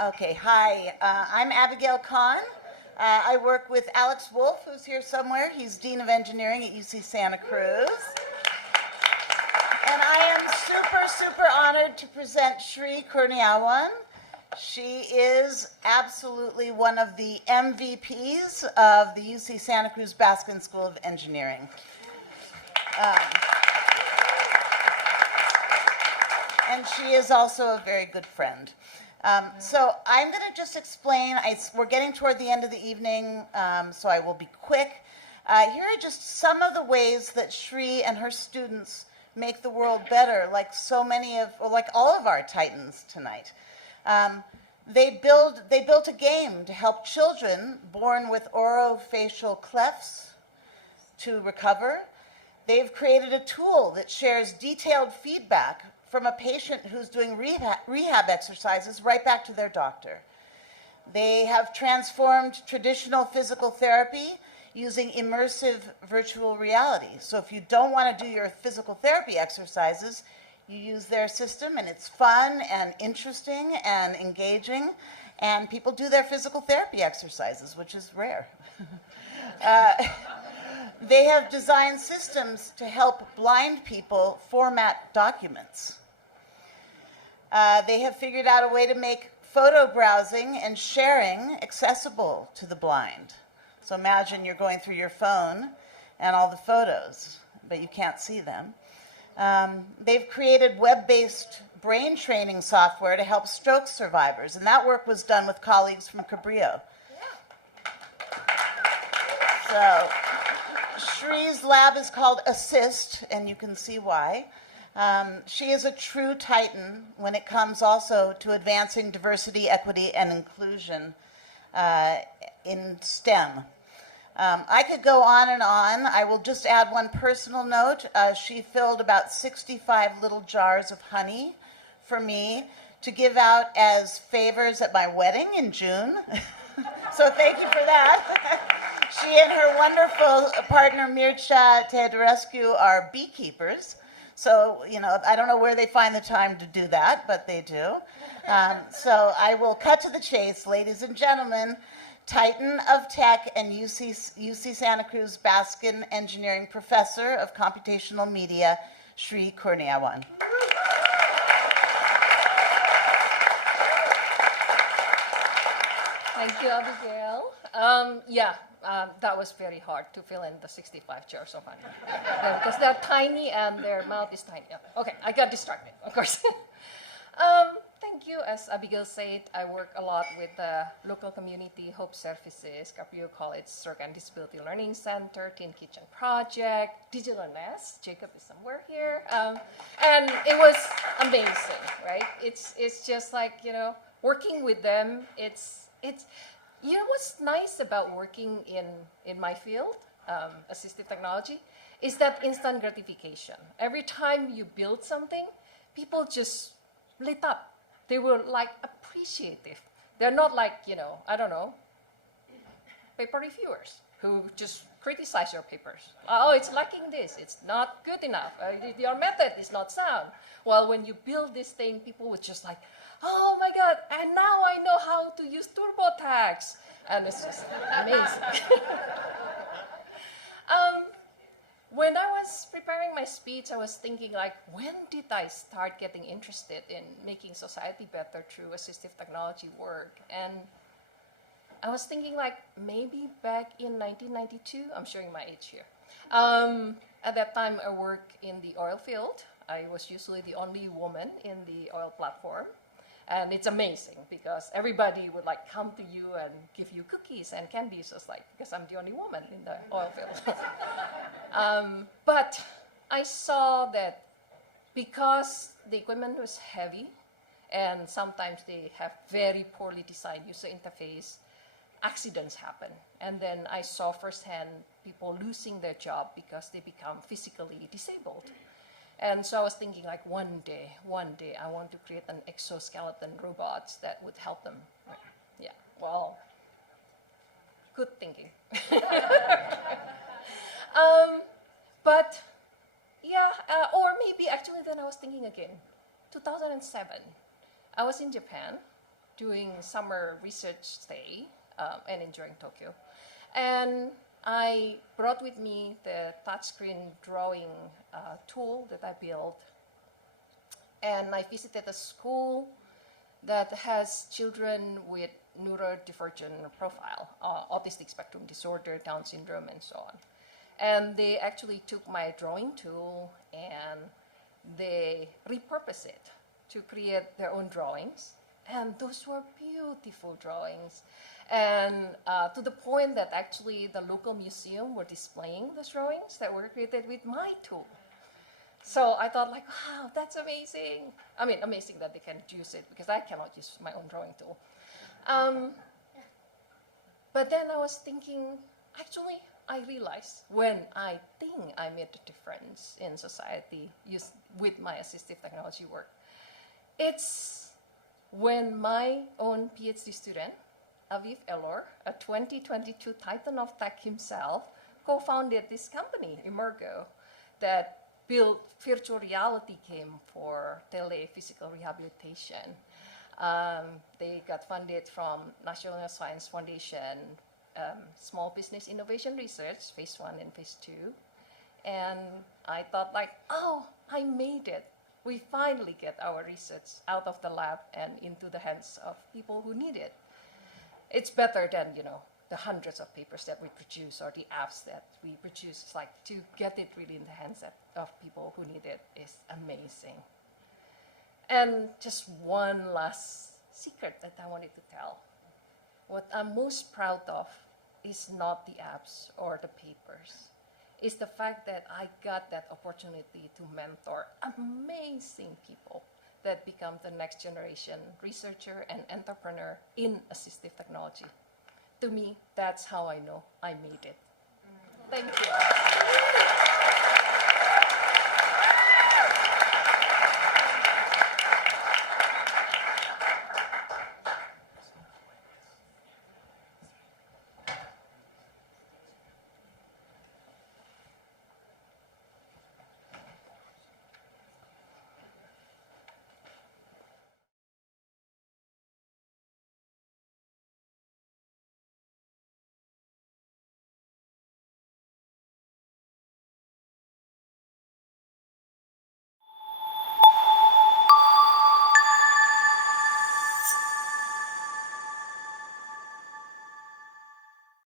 Okay, hi. I'm Abigail Kahn. I work with Alex Wolf, who's here somewhere. He's Dean of Engineering at UC Santa Cruz. And I am super honored to present Shri Kurniawan. She is absolutely one of the MVPs of the UC Santa Cruz Baskin School of Engineering. And she is also a very good friend. So I'm going to just explain. We're getting toward the end of the evening, so I will be quick. Here are just some of the ways that Shri and her students make the world better, like like all of our Titans tonight. They built a game to help children born with orofacial clefts to recover. They've created a tool that shares detailed feedback from a patient who's doing rehab exercises right back to their doctor. They have transformed traditional physical therapy using immersive virtual reality. So if you don't want to do your physical therapy exercises, you use their system, and it's fun and interesting and engaging, and people do their physical therapy exercises, which is rare. They have designed systems to help blind people format documents. They have figured out a way to make photo browsing and sharing accessible to the blind. So imagine you're going through your phone and all the photos, but you can't see them. They've created web-based brain training software to help stroke survivors, and that work was done with colleagues from Cabrillo. So Shri's lab is called Assist, and you can see why. She is a true titan when it comes also to advancing diversity, equity, and inclusion in STEM. I could go on and on. I will just add one personal note. She filled about 65 little jars of honey for me to give out as favors at my wedding in June. So thank you for that. She and her wonderful partner Mircea Teodorescu are beekeepers. So, I don't know where they find the time to do that, but they do. So I will cut to the chase, ladies and gentlemen. Titan of Tech and UC Santa Cruz Baskin Engineering Professor of Computational Media, Shri Kurniawan. Thank you, Abigail. That was very hard to fill in the 65 jars of honey. Because they're tiny and their mouth is tiny. Okay, I got distracted, of course. Thank you. As Abigail said, I work a lot with the local community, Hope Services, Cabrillo College, Surgan Disability Learning Center, Teen Kitchen Project, Digital Nest. Jacob is somewhere here. And it was amazing, right? It's just like, working with them, it's what's nice about working in my field, assistive technology, is that instant gratification. Every time you build something, people just lit up. They were appreciative. They're not paper reviewers who just criticize your papers. Oh, it's lacking this. It's not good enough. Your method is not sound. Well, when you build this thing, people would just oh my God, and now I know how to use TurboTax. And it's just amazing. When I was preparing my speech, I was thinking when did I start getting interested in making society better through assistive technology work? And I was thinking maybe back in 1992, I'm showing my age here. At that time, I worked in the oil field. I was usually the only woman in the oil platform. And it's amazing because everybody would come to you and give you cookies and candies, just because I'm the only woman in the oil field. But I saw that because the equipment was heavy and sometimes they have very poorly designed user interface, accidents happen. And then I saw firsthand people losing their job because they become physically disabled. And so I was thinking one day I want to create an exoskeleton robots that would help them. Yeah, well, good thinking. Or maybe actually then I was thinking again, 2007, I was in Japan doing summer research stay and enjoying Tokyo. And I brought with me the touchscreen drawing tool that I built. And I visited a school that has children with neurodivergent profile, autistic spectrum disorder, Down syndrome, and so on. And they actually took my drawing tool and they repurposed it to create their own drawings. And those were beautiful drawings. And to the point that actually the local museum were displaying those drawings that were created with my tool. So I thought like, wow, that's amazing. I mean, amazing that they can use it because I cannot use my own drawing tool. But then I was thinking, actually, I realized when I think I made a difference in society with my assistive technology work, it's when my own PhD student, Aviv Elor, a 2022 Titan of Tech himself, co-founded this company, Emergo, that built virtual reality game for tele-physical rehabilitation. They got funded from National Science Foundation, Small Business Innovation Research, phase 1 and phase 2. And I thought like, oh, I made it. We finally get our research out of the lab and into the hands of people who need it. It's better than, the hundreds of papers that we produce or the apps that we produce. It's like to get it really in the hands of people who need it is amazing. And just one last secret that I wanted to tell. What I'm most proud of is not the apps or the papers. It's the fact that I got that opportunity to mentor amazing people that become the next generation researcher and entrepreneur in assistive technology. To me, that's how I know I made it. Thank you.